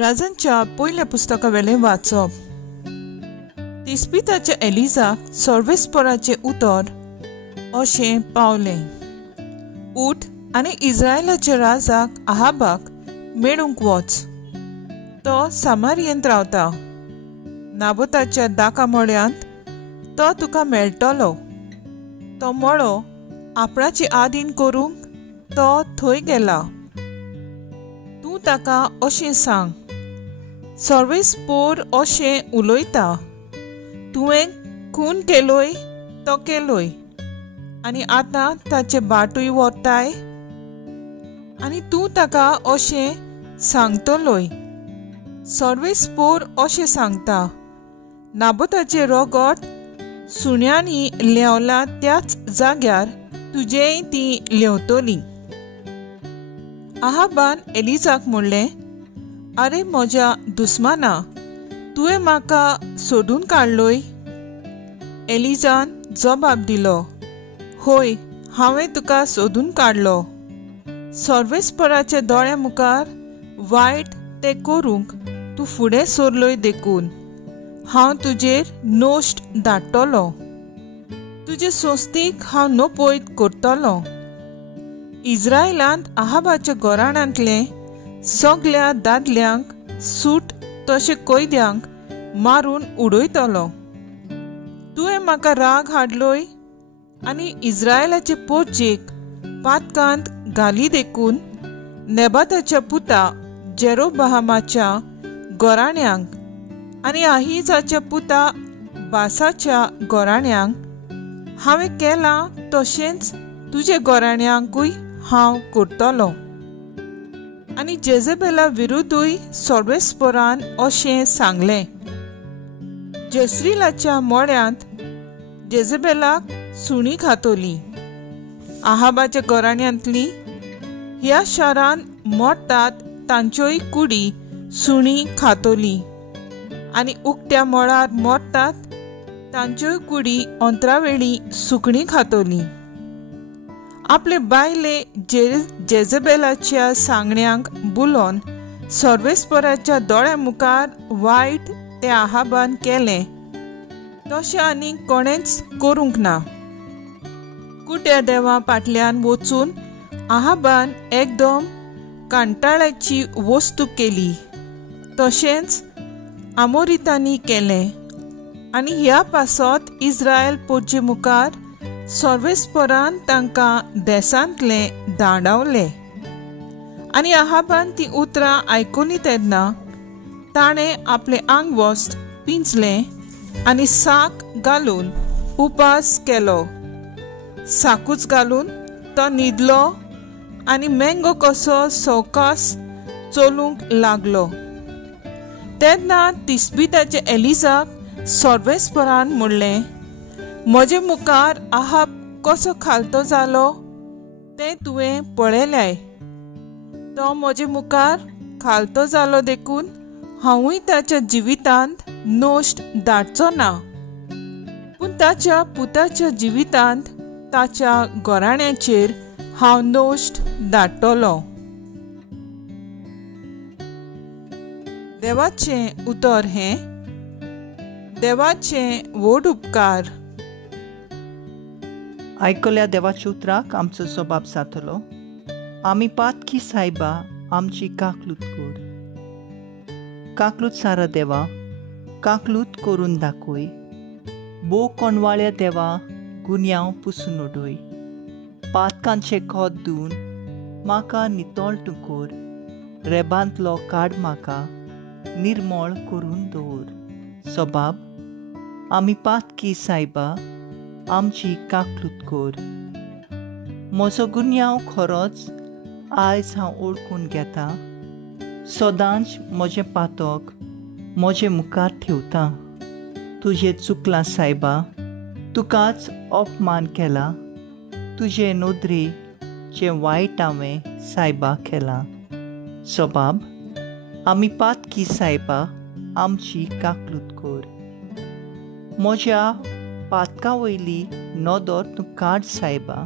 राजांच्या पयल्या पुस्तकावेले वाचप. तिस्पिताच्या एलिजाक सर्वेस्पराचे उतर अशें पावलें. उठ आनी इस्रायलाच्या राजाक आहाबाक मेळूंक वच. तो सामारियेंत रावता. नाबोताच्या दाका मळ्यांत तो तुका मेळटलो. तो मळो आपणाची आदीन करूंक तो थंय गेला. तूं ताका अशें सांग, सर्वेस्पोर अशें उलयता, तुवें खून केलोय तो केलोय आनी आतां ताचे बाटूय वताय. आनी तूं ताका अशें सांगतलोय, सर्वेस्पोर अशें सांगता, नाबोताचें रोगोट सुण्यांनी लेवला त्याच जाग्यार तुजेय ती लेवतली. आहाबान एलिजाक म्हणलें, आरे म्हज्या दुस्माना, तुवें म्हाका सोडून काडलोय. एलिजान जबाब दिलो, होय, हांवें तुका सोदून काडलो. सर्वेस्पराच्या दोळ्या मुखार वायट ते करूंक तूं फुडें सरलोय देखून हांव तुजेर नोश्ट धाडटलो. तुजे सोस्तीक हांव नपयत करतलो. इस्रायलांत आहाबाच्या घराण्यांतले सगळ्या दादल्यांक सूट तशे कैद्यांक मारून उडयतलो. तुवें म्हाका राग हाडलोय आनी इस्रायलाचे पोरचेक पातकांत घाली देखून नेबाताच्या पुता जेरोबहामाच्या घराण्यांक आनी आहिजाच्या पुता बासाच्या घराण्यांक हांवें केलां तशेंच तुजे घराण्यांकूय हांव करतलो. आनी जेजेबेला विरुद्धूय सर्वेस्परान अशें सांगलें. जेस्रीलाच्या मळ्यांत जेजेबेलाक सुणी खातोली. आहाबाच्या घराण्यांतली ह्या शारान मरतात तांच्योय कुडी सुणी खातोली आनी उक्त्या मळार मरतात तांच्योय कुडी अंतरावेळी सुकणी खातोली. आपले बायले जेजेबेलाच्या सांगण्यांक बुलोवन सर्वेस्पराच्या दोळ्या मुखार वायट ते आहाबान केलें तशें आनी कोणेंच करूंक ना. कुट्या देवा फाटल्यान वचून आहाबान एकदम कांटाळ्याची वस्तू केली तशेंच आमोरितांनी केलें. आनी ह्या पासत इस्रायल पोरचे मुखार सर्वेस्परान तांकां देसांतले धांडावले. आनी आहाबान ती उतरां आयकली तेन्ना ताणें आपले आंग वस्त पिंजलें आनी साक घालून उपास केलो. साकूच घालून तो न्हिदलो आनी मेंगो कसो सवकास चलूंक लागलो. तेन्ना तिस्बिताचे एलिजाक सर्वेस्परान म्हणलें, म्हजे मुखार आहाब कसो खालतो जालो तें तुवें पळयलें. तो म्हजे मुखार खालतो जालो देखून हांवूय ताच्या जिवितांत नोश्ट धाडचो ना, पूण ताच्या पुताच्या जिवितांत ताच्या घराण्याचेर हांव नोश्ट धाडटलो. देवाचें उतर हें. देवाचें व्हड उपकार. आयकल्या देवाच्या उतराक आमचो जबाब जातलो. आमी पातकी सायबा आमची काकलूत कर. काकलूत सारा देवा, काकलूत करून दाखय. बो कोणवाळ्या देवा, गुन्यांव पुसून उडय. पातकांचे खोत धुवन म्हाका नितळ तूं कर. रेबांतलो काड म्हाका निर्मळ करून दवर. जबाब, आमी पातकी सायबा आमची काकलूत कर. म्हजो गुन्यांव खरोच आयज हांव ओळखून घेता. सदांच म्हजें पातक म्हजे मुखार ठेवता. तुजें चुकलां सायबा, तुकाच अपमान केला. तुजे नोदरेचें वायट हांवें सायबा केलां. जबाब, आमी पातकी सायबा आमची काकलूत कर. म्हज्या पातका वयली नदर तूं काड सायबा.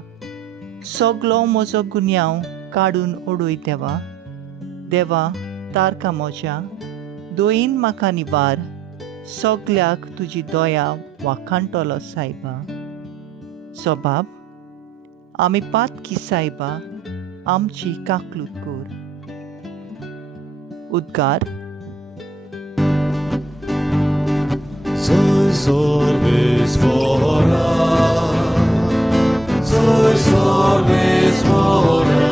सगलो म्हजो गुन्यांव काडून उडय देवा. देवा, अवतार म्हज्या दोयीन म्हाका निवार सगल्याक तुजी दया वाखाणटलो सायबा. सोबाब आमी पातकी सायबा आमची काकलूत कोर. उद्गार. Soy sorbes mora, soy sorbes mora,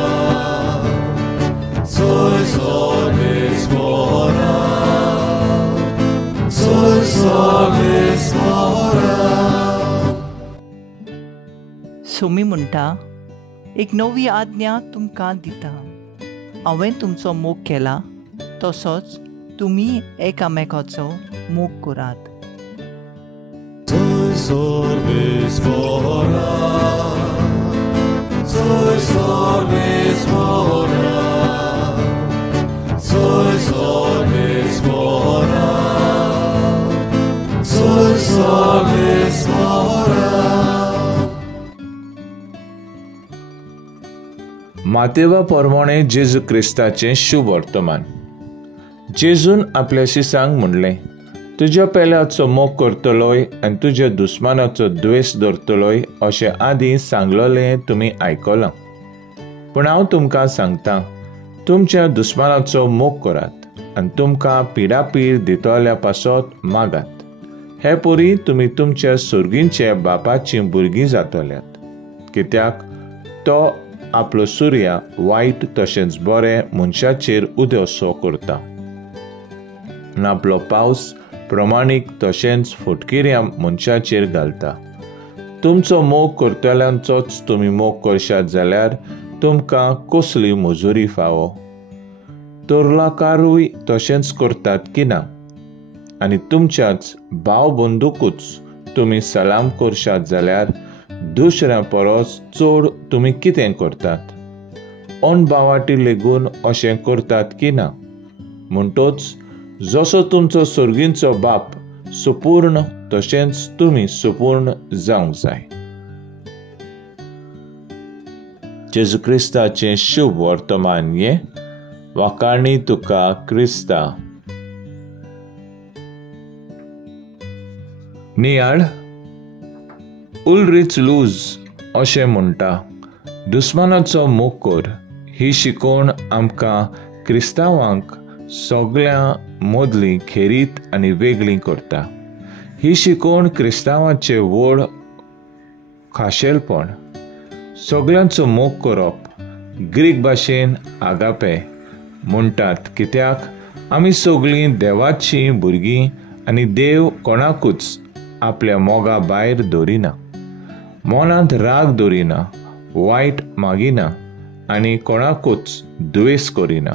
soy sorbes mora, soy sorbes mora. सोमी म्हणटा, एक नवी आज्ञा तुमकां दिता. हांवें तुमचो मोग केला तसोच तुमी एकामेकाचो मोग करात. Soy sorbes mora, soy sorbes mora, soy sorbes mora, soy sorbes mora. मातेवा प्रमाणे जेजू क्रिस्ताचें शुभ वर्तमान. जेजून आपल्या शिसांक म्हणलें, तुज्या पेल्याचो मोग करतलोय आनी तुज्या दुस्मानाचो द्वेश धरतलोय अशें आदीं सांगलोलें तुमी आयकलां. पूण हांव तुमकां सांगतां, तुमच्या दुस्मानाचो मोग करात आनी तुमकां पिडापीड दितल्या पासत मागात. हे परी तुमी तुमच्या सुर्गींचे बापाचीं भुरगीं जातल्यात, कित्याक तो आपलो सूर्य वायट तशेंच बरे मनशाचेर उदय करता आनी आपलो पावस प्रमाणीक तशेंच फटकिऱ्या मनशाचेर घालता. तुमचो मोग करतल्यांचोच तुमी मोग करशात जाल्यार तुमकां कसली मजुरी फावो? तोरलाकारूय तशेंच करतात की ना? आनी तुमच्याच भाव बंदूकूच तुमी सलाम करशात जाल्यार दुसऱ्या परस चड तुमी कितें करतात? अणभावाटी लेगून अशें करतात की ना? म्हणटच जसो तुमचो सुर्गींचो बाप सुपूर्ण तशेंच तुमी सुपूर्ण जावंक जाय. जेजू क्रिस्ताचें शुभ वर्तमान हें. वाखाणी तुका क्रिस्ता. नियाळ. उलरिच लूज अशें म्हणटा, दुस्मानाचो मोग कर. ही शिकवण आमकां क्रिस्तांवांक सगळ्या मदली खेरीत आनी वेगळी करता. ही शिकवण क्रिस्तांवाचें व्हड खाशेलपण. सगळ्यांचो मोग करप ग्रीक भाशेन आगापे म्हणटात, कित्याक आमी सगळीं देवाचीं भुरगीं आनी देव कोणाकूच आपल्या मोगा भायर दवरिना. मनांत राग दवरिना, वायट मागिना आनी कोणाकूच द्वेश करिना.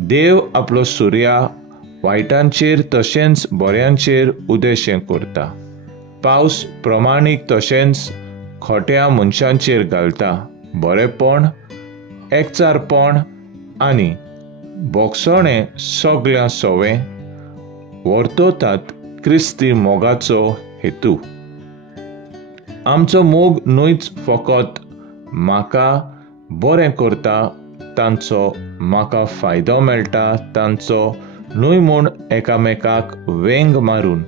देव आपलो सूर्य वायटांचेर तशेंच बऱ्यांचेर उदेशें करता. पावस प्रमाणीक तशेंच खोट्या मनशांचेर घालता. बरेपण, एकचारपण आनी बोगसणें सगळ्या सवें वर्तवतात क्रिस्ती मोगाचो हेतू. आमचो मोग न्हूच फकत म्हाका बरें करता तांचो म्हाका फायदो मेळटा तांचो न्हूय म्हूण एकामेकाक वेंग मारून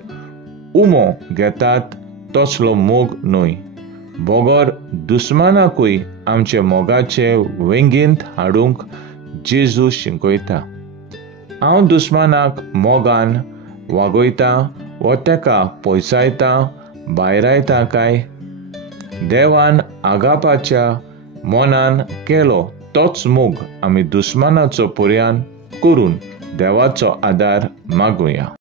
उमो घेतात तसलो मोग न्हूय. बोगोर दुस्मानाकूय आमचे मोगाचे वेंगेंत हाडूंक जेजू शिकयता. हांव दुस्मानाक मोगान वागयता वा तेका पयसायता भायरायता काय? देवान आगापाच्या मनान केलो तोच मोग आमी दुस्मानाचो पर्यान करून देवाचो आदार मागुया.